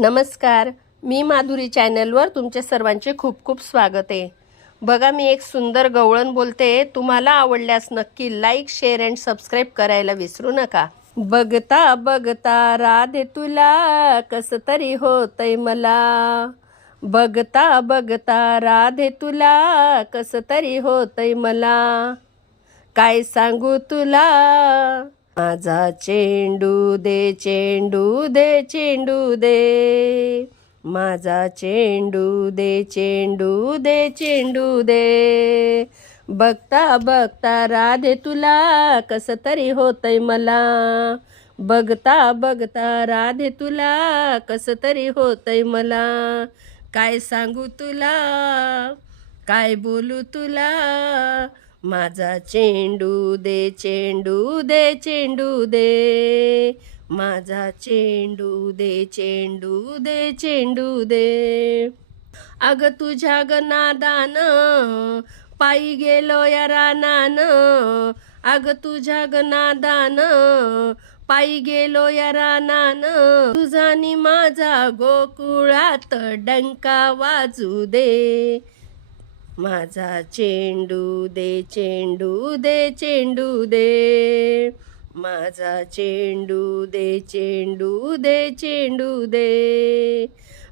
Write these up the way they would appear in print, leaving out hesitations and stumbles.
नमस्कार, मी माधुरी चॅनलवर तुमच्या सर्वांचे खूप खूप स्वागत आहे। बघा, मी एक सुंदर गवळण बोलते। तुम्हाला आवडल्यास नक्की लाईक, शेअर अँड सबस्क्राईब करायला विसरू नका। बघता बघता राधे तुला कसं तरी होतंय मला, बघता बघता राधे तुला कसं तरी होतंय मला, काय सांगू तुला। माझा चेंडू दे, चेंडू दे, चेंडू दे, माझा चेंडू दे, चेंडू दे, चेंडू दे, बघता बघता राधे तुला कसं तरी होतंय मला, बघता बघता राधे तुला कसं तरी होतंय मला, काय सांगू तुला, काय बोलू तुला। माझा चेंडू दे, चेंडू दे, चेंडू दे, माझा चेंडू दे, चेंडू दे, चेंडू दे। अग तुझ्या नादान पायी गेलो या रानान, अग तुझ्या नादान पायी गेलो या रानान, तुझा नि माझा गोकुळात डंका वाजू दे, माझा चेंडू दे, चेंडू दे, चेंडू दे, माझा चेंडू दे, चेंडू दे, चेंडू दे,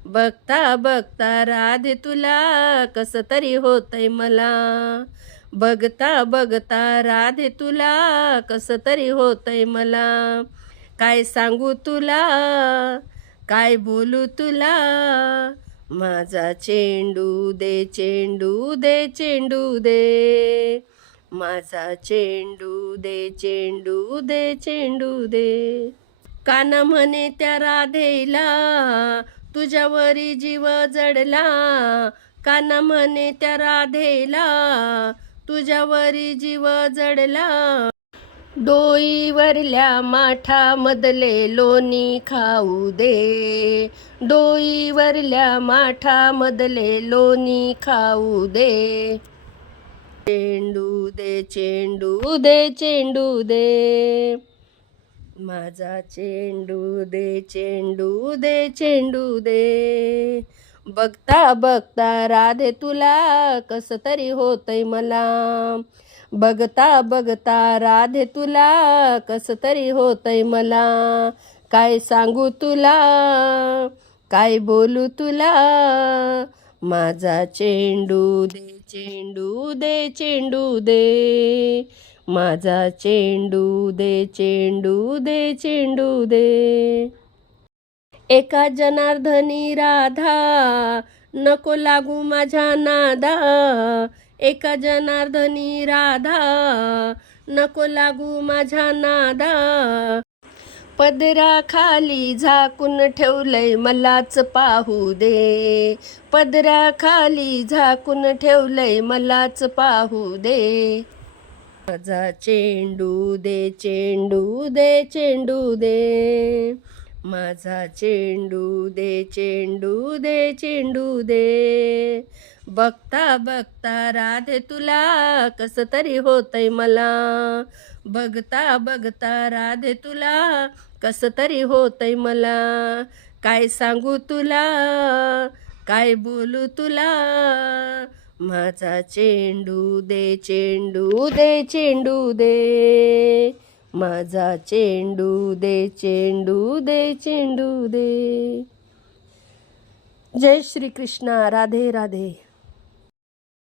बघता बघता राधे तुला कसं तरी होतंय मला, बघता बघता राधे तुला कसं तरी होतंय मला, काय सांगू तुला, काय बोलू तुला। माझा चेंडू दे, चेंडू दे, चेंडू दे, माझा चेंडू दे, चेंडू दे, चेंडू दे। काना म्हणे त्या राधेला तुझ्यावरी जीव जडला, काना म्हणे त्या राधेला तुझ्यावरी जीव जडला, डोईवरल्या माठामधले लोणी खाऊ दे, डोईवरल्या माठामधले लोणी खाऊ दे, चेंडू दे, चेंडू दे, चेंडू दे, माझा चेंडू दे, चेंडू दे, चेंडू दे, बघता बघता राधे तुला कसं तरी होतंय मला, बघता बघता राधे तुला कसं तरी होतंय मला, काय सांगू तुला, काय बोलू तुला। माझा चेंडू दे, चेंडू दे, चेंडू दे, माझा चेंडू दे, चेंडू दे, चेंडू दे। एका जनार्दनी राधा नको लागू माझ्या नादा, एका जनार्दनी राधा नको लागू माझ्या नादा, पदराखाली झाकून ठेवलंय मलाच पाहू दे, पदराखाली झाकून ठेवलंय मलाच पाहू दे, माझा चेंडू दे, चेंडू दे, चेंडू दे, माझा चेंडू दे, चेंडू दे, चेंडू दे, बघता बघता राधे तुला कसं तरी होतंय मला, बघता बघता राधे तुला कसं तरी होतंय मला, काय सांगू तुला, काय बोलू तुला। माझा चेंडू दे, चेंडू दे, चेंडू दे, माझा चेंडू दे, चेंडू दे, चेंडू दे। जय श्री कृष्ण, राधे राधे।